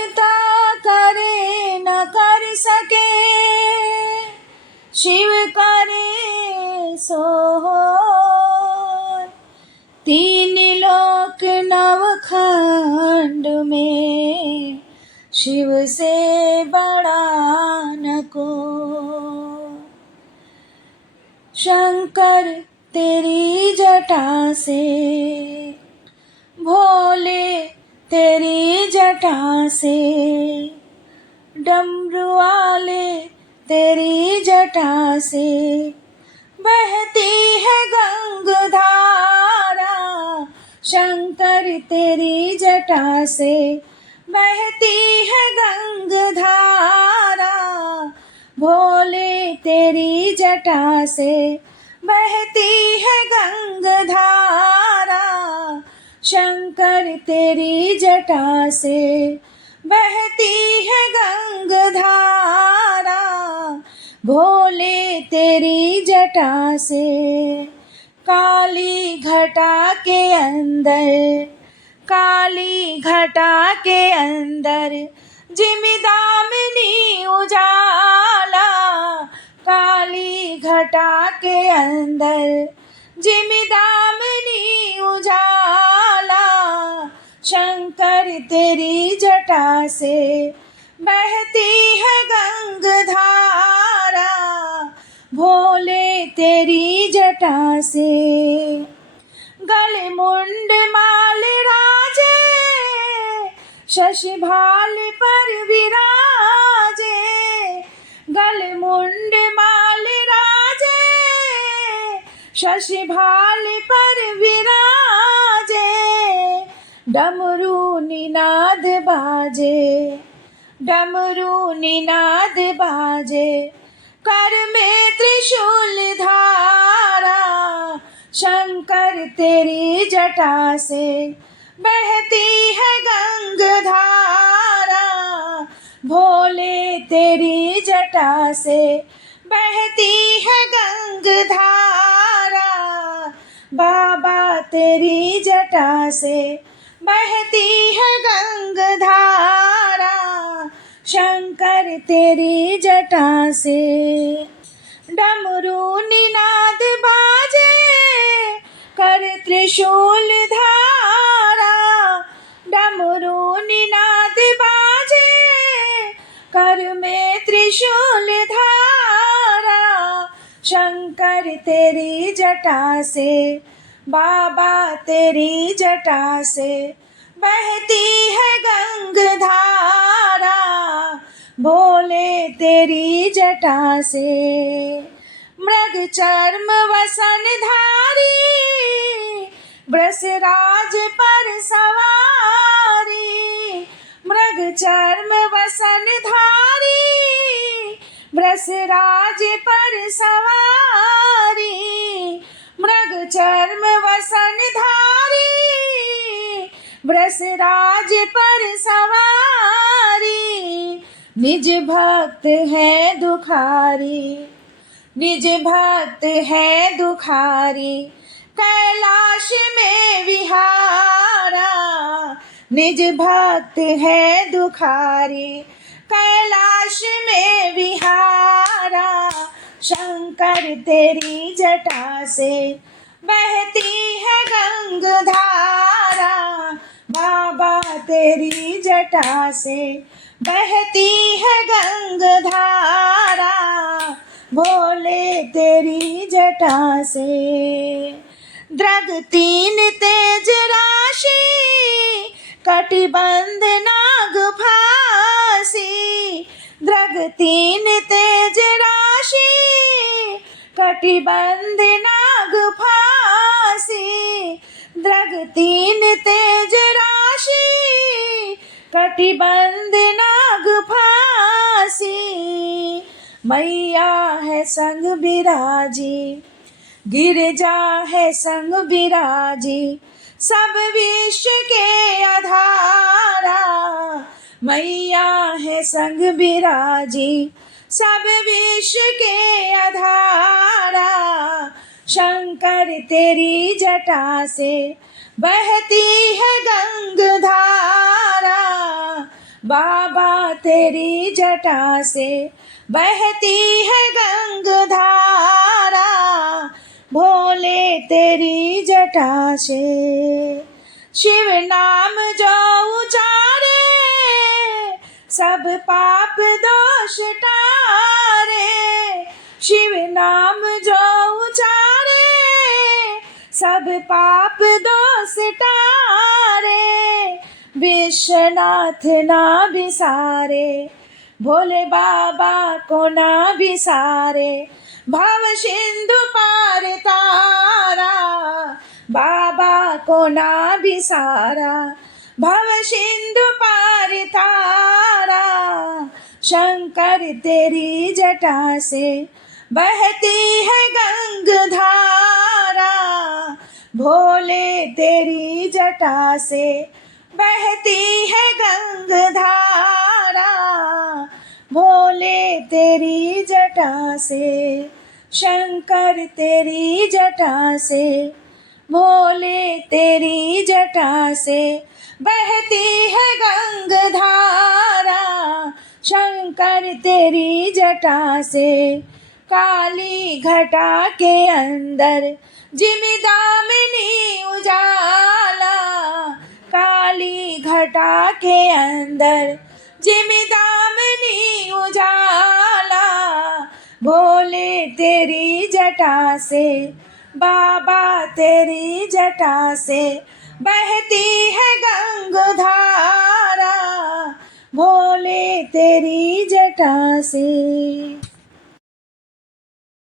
करता करे न कर सके, शिव करे सोहर। तीन लोक नवखंड में शिव से बड़ा न को। शंकर तेरी जटा से, भोले तेरी जटा से, डमरू वाले तेरी जटा से बहती है गंगाधारा। शंकर तेरी जटा से बहती है गंगाधारा। भोले तेरी जटा से बहती है गंगाधारा। शंकर तेरी जटा से बहती है गंगाधारा। भोले तेरी जटा से काली घटा के अंदर, काली घटा के अंदर जिमिदामिनी उजाला। काली घटा के अंदर जिमिदामिनी उजाला। शंकर तेरी जटा से बहती है गंगाधारा। भोले तेरी जटा से गले मुंड माल राजे, शशि भाल पर विराजे। गले मुंड माल राजे, शशि भाल पर विराजे। डमरू निनाद बाजे, डमरू निनाद बाजे, कर में त्रिशूल धारा। शंकर तेरी जटा से बहती है गंगाधारा। भोले तेरी जटा से बहती है गंगाधारा। बाबा तेरी जटा से बहती है गंगाधारा। शंकर तेरी जटा से डमरू निनाद बाजे, कर त्रिशूल धारा। डमरू निनाद बाजे, कर में त्रिशूल धारा। शंकर तेरी जटा से, बाबा तेरी जटा से बहती है गंगाधारा। भोले तेरी जटा से मृग चर्म वसन धारी, वृषराज पर सवारी। मृग चर्म वसन धारी, वृषराज पर सवारी। मृग चर्म वसन धारी, वृषराज पर सवारी। निज भक्त है दुखारी, निज भक्त है दुखारी, कैलाश में विहारा। निज भक्त है दुखारी, कैलाश में विहारा। शंकर तेरी जटा से बहती है गंगाधारा। बाबा तेरी जटा से बहती है गंगाधारा। भोले तेरी जटा से द्रग तीन तेज राशि, कटिबंध नाग फांसी। द्रग तीन तेज राशि, कटिबंध नाग फांसी। द्रग तीन तेज राशि, कटिबंध नाग फांसी। मैया है संग बिराजी, गिरजा है संग बिराजी, सब विश्व के आधारा। मैया है संग बिराजी, सब विश्व के आधारा। शंकर तेरी जटा से बहती है गंगाधारा। बाबा तेरी जटा से बहती है गंगाधारा, भोले तेरी जटा से। शिव नाम जो उचारे सब पाप दोष टारे, शिव नाम जो उचारे सब पाप दोष टारे, विश्वनाथ ना बिसारे, भोले बाबा को ना बिसारे, भव सिंधु पार तारा, बाबा को ना बिसारा, भव सिंधु पार तारा। शंकर तेरी जटा से बहती है गंगाधारा, भोले तेरी जटा से बहती है गंगाधारा, भोले तेरी जटा से। शंकर तेरी जटा से, भोले तेरी जटा से बहती है गंगाधारा, शंकर तेरी जटा से। काली घटा के अंदर जिमिदामिनी उजाला, काली घटा के अंदर जिमिदामिनी उजाला, भोले तेरी जटा से, बाबा तेरी जटा से बहती है गंगाधारा, भोले तेरी जटा से।